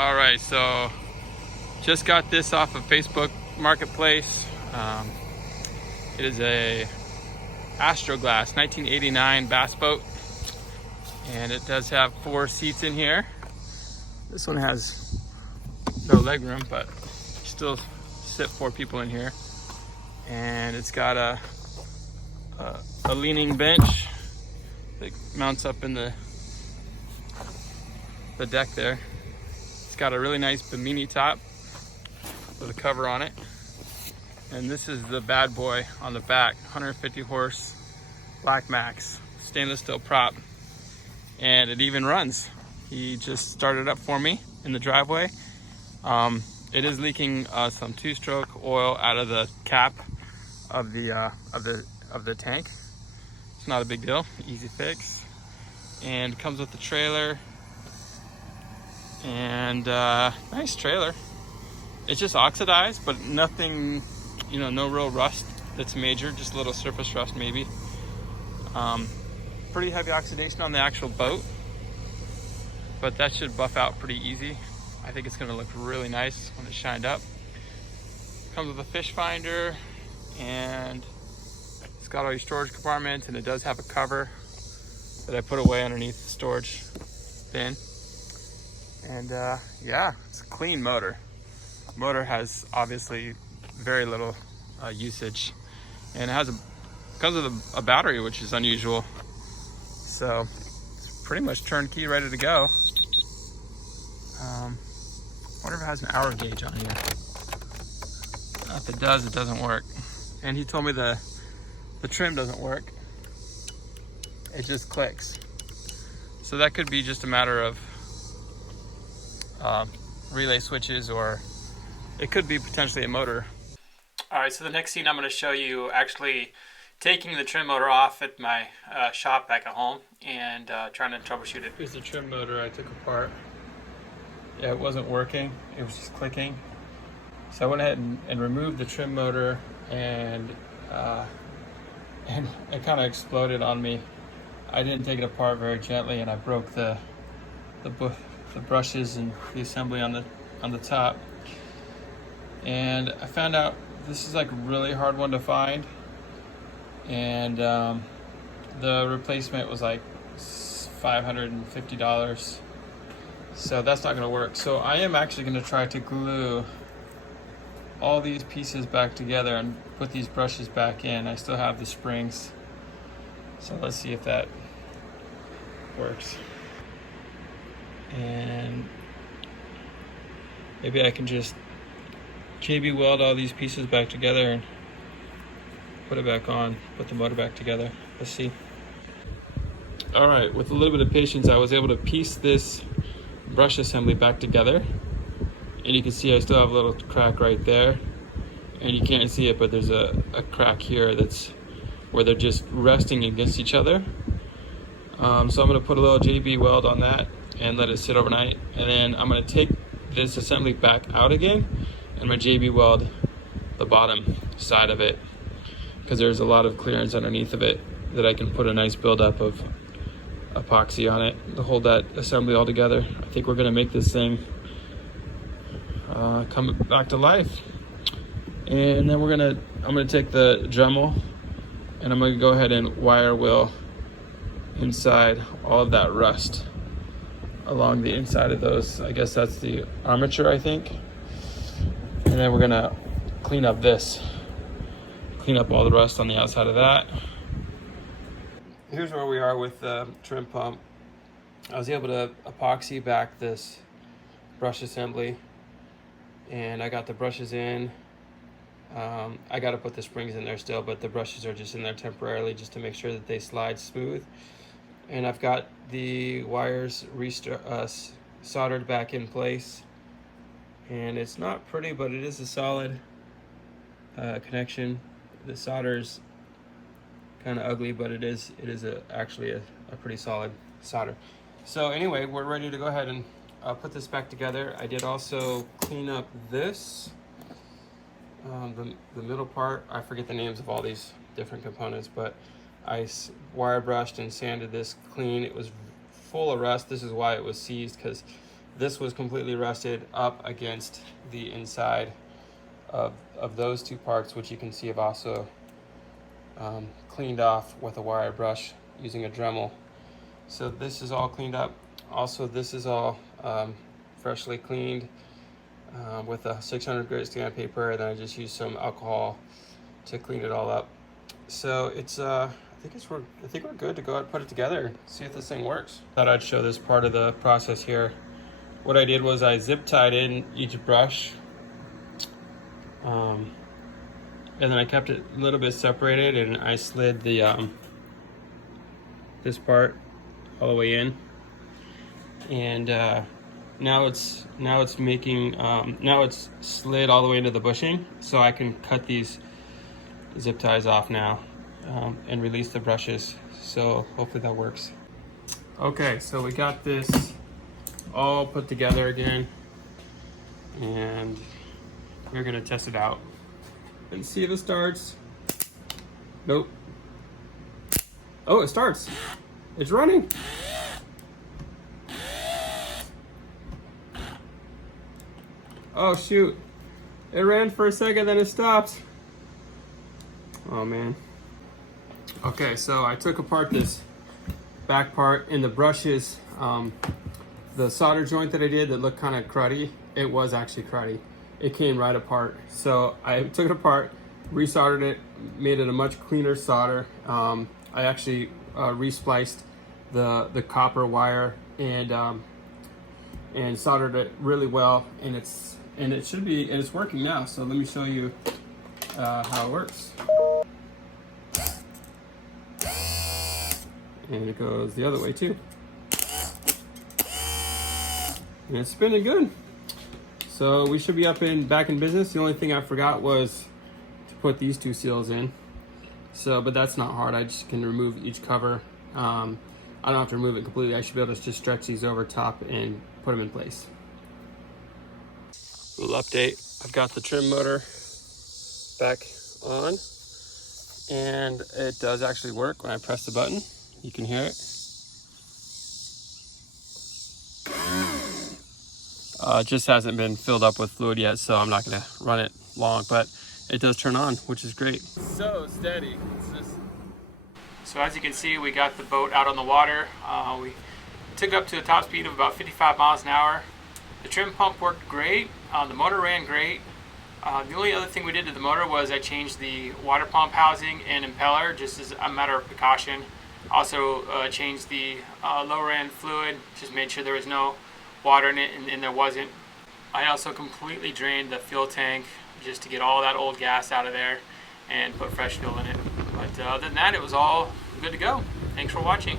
All right, so just got this off of Facebook Marketplace. It is a Astroglass 1989 bass boat, and it does have 4 seats in here. This one has no leg room, but still sit 4 people in here. And it's got a leaning bench that mounts up in the deck there. It's got a really nice Bimini top with a cover on it. And this is the bad boy on the back, 150 horse Black Max stainless steel prop. And it even runs. He just started up for me in the driveway. It is leaking some 2-stroke oil out of the cap of the tank. It's not a big deal, easy fix. And comes with the trailer. And nice trailer. It's just oxidized, but nothing, no real rust that's major, just a little surface rust maybe. Pretty heavy oxidation on the actual boat, but that should buff out pretty easy. I think it's gonna look really nice when it's shined up. Comes with a fish finder, and it's got all your storage compartments, and it does have a cover that I put away underneath the storage bin. And yeah, it's a clean motor. Motor has obviously very little usage, and it comes with a battery, which is unusual. So it's pretty much turnkey, ready to go. Wonder if it has an hour gauge on here. If it does, it doesn't work. And he told me the trim doesn't work. It just clicks. So that could be just a matter of relay switches, or it could be potentially a motor. All right, so the next scene I'm going to show you actually taking the trim motor off at my shop back at home and trying to troubleshoot it. Here's the trim motor I took apart. Yeah, it wasn't working. It was just clicking. So I went ahead and removed the trim motor, and it kind of exploded on me. I didn't take it apart very gently, and I broke the brushes and the assembly on the top. And I found out this is like a really hard one to find, and the replacement was like $550. So that's not going to work. So I am actually going to try to glue all these pieces back together and put these brushes back in. I still have the springs, so let's see if that works. And maybe I can just JB weld all these pieces back together and put it back on, put the motor back together. Let's see. All right, with a little bit of patience, I was able to piece this brush assembly back together, and you can see I still have a little crack right there, and you can't see it, but there's a crack here that's where they're just resting against each other. So I'm going to put a little JB weld on that and let it sit overnight, and then I'm going to take this assembly back out again and my JB weld the bottom side of it, because there's a lot of clearance underneath of it that I can put a nice buildup of epoxy on it to hold that assembly all together. I think we're going to make this thing come back to life. And then I'm going to take the Dremel, and I'm going to go ahead and wire wheel inside all of that rust along the inside of those. I guess that's the armature, I think. And then we're going to clean up all the rust on the outside of that. Here's where we are with the trim pump. I was able to epoxy back this brush assembly, and I got the brushes in. I got to put the springs in there still, but the brushes are just in there temporarily just to make sure that they slide smooth. And I've got the wires soldered back in place, and it's not pretty, but it is a solid connection. The solder's kind of ugly, but it is actually a pretty solid solder. So anyway, we're ready to go ahead and put this back together. I did also clean up this, the middle part. I forget the names of all these different components, but I wire brushed and sanded this clean. It was full of rust. This is why it was seized, because this was completely rusted up against the inside of those two parts, which you can see I've also cleaned off with a wire brush using a Dremel. So this is all cleaned up. Also, this is all freshly cleaned with a 600 grit sandpaper, and then I just used some alcohol to clean it all up. So it's I think we're good to go ahead and put it together and see if this thing works. Thought I'd show this part of the process here. What I did was I zip tied in each brush, and then I kept it a little bit separated, and I slid the this part all the way in, and now it's making now it's slid all the way into the bushing, so I can cut these zip ties off now and release the brushes. So hopefully that works. Okay, so we got this all put together again, and we're gonna test it out and see if it starts. Nope. Oh, it starts. It's running. Oh shoot, it ran for a second, then it stopped. Oh man. Okay, so I took apart this back part, and the brushes, the solder joint that I did that looked kind of cruddy, it was actually cruddy. It came right apart. So I took it apart, resoldered it, made it a much cleaner solder. I actually respliced the copper wire and soldered it really well, and it's working now. So let me show you how it works. And it goes the other way too. And it's spinning good. So we should be back in business. The only thing I forgot was to put these two seals in. So, but that's not hard. I just can remove each cover. I don't have to remove it completely. I should be able to just stretch these over top and put them in place. Little update. I've got the trim motor back on, and it does actually work when I press the button. You can hear it. Just hasn't been filled up with fluid yet, so I'm not going to run it long, but it does turn on, which is great. So steady. So as you can see, we got the boat out on the water. We took it up to a top speed of about 55 miles an hour. The trim pump worked great. The motor ran great. The only other thing we did to the motor was I changed the water pump housing and impeller just as a matter of precaution. Also changed the lower end fluid, just made sure there was no water in it, and there wasn't. I also completely drained the fuel tank just to get all that old gas out of there and put fresh fuel in it. But other than that, it was all good to go. Thanks for watching.